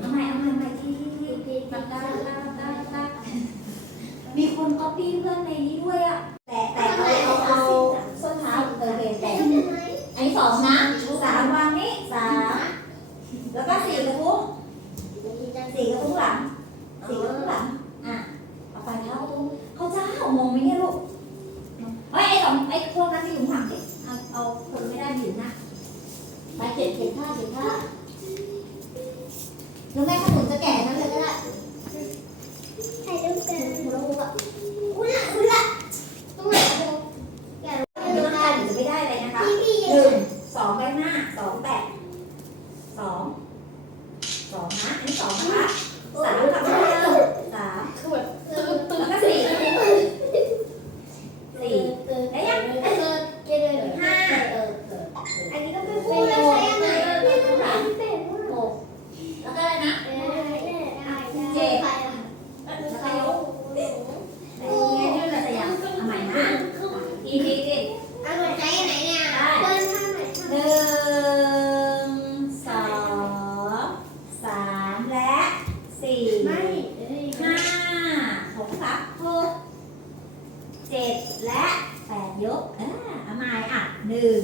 เอาใหม่เอาใหม่ใหม่ที่ตักตักตักตักกมีคนก๊อปปี้เพื่อนในนี้ด้วยอะ แต่แต่เอาเอาเอาส้นเท้าติมเป็นแต่อ้สองนะสามวางนี้สามแล้วก็สี่กระพุ้สี่กระพุ้หลังสี่กระพุ้หลังอะไปเท้าตรงเขาจ้ามองไหมเนี่ยลูกเฮ้ยไอ้สองไอ้พวกนั้นที่อยู่ข้างหลังเอาเอาคนไม่ได้อยู่นะ ไปเขียนเขียนท่าเขียนท่ารู้ไหมคะ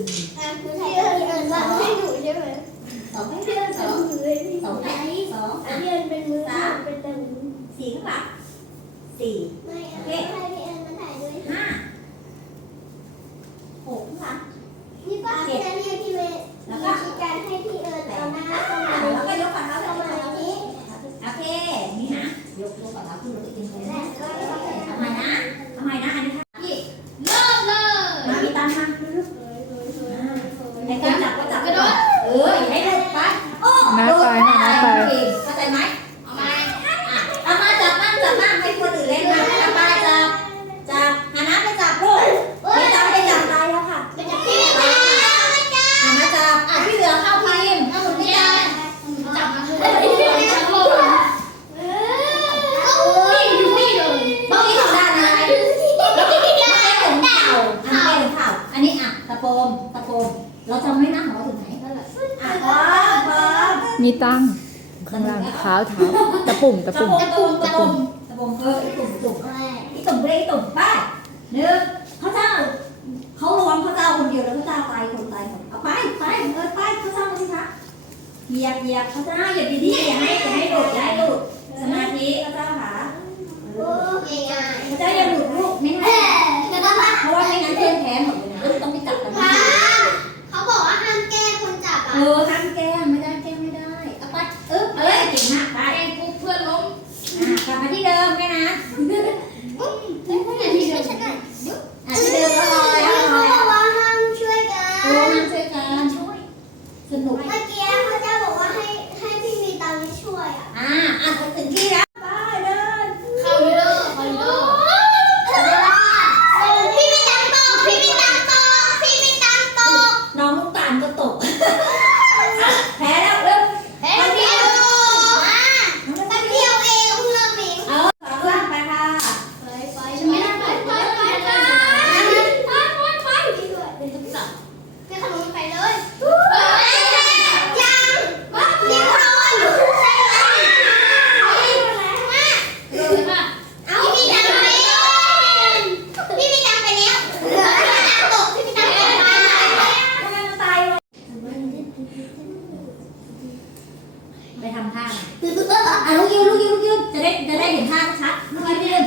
คือใครพี่เอื้หนเป็นมือสองไม้สองเอิญเป็นมือสามเป็นตัวสี่งหลังสี่ไม่เอาให้นเอิญมาถ่ายด้วยห้าหกครังนี่ป้จ็ดนี่พี่เมย์แล้วก็ให้พี่เอินแล้วก็ยกฝั่เขามาโอเคโอเคนี่นะยกตัวฝั่เราขึ้นมาที่เต็เลยทำไมนะทำไมนะอันนี้ค่ะเริ่มเลยมาพี่ตามมา เราจำไม่นะของเราถึงไหนเท่ล่ะพร้อมีตั้งข้างล่างเท้าเท้าตะปุ่มตะปุ่มตะปุ่มตะปุ่มตะปุ่มเออตุ่มตุ่มอะไรอีตุ่มเรตุ่มป้าเนื้อพระเจ้าเขาระวังพระเจ้าคนเดียวแล้วพระเจ้าตายคนตายหมเอาไปไปเออไปพระเจ้ามาสิคะเหยียบเหยียบพระเจ้าอย่าดีดีอย่าให้อย่าให้โดดอย่าให้โดด 굿 ไปทำท่าอะลูกยืมลูกยืมลูกยืมจะได้จะได้เห็นท่าชัดลูกยืมยืน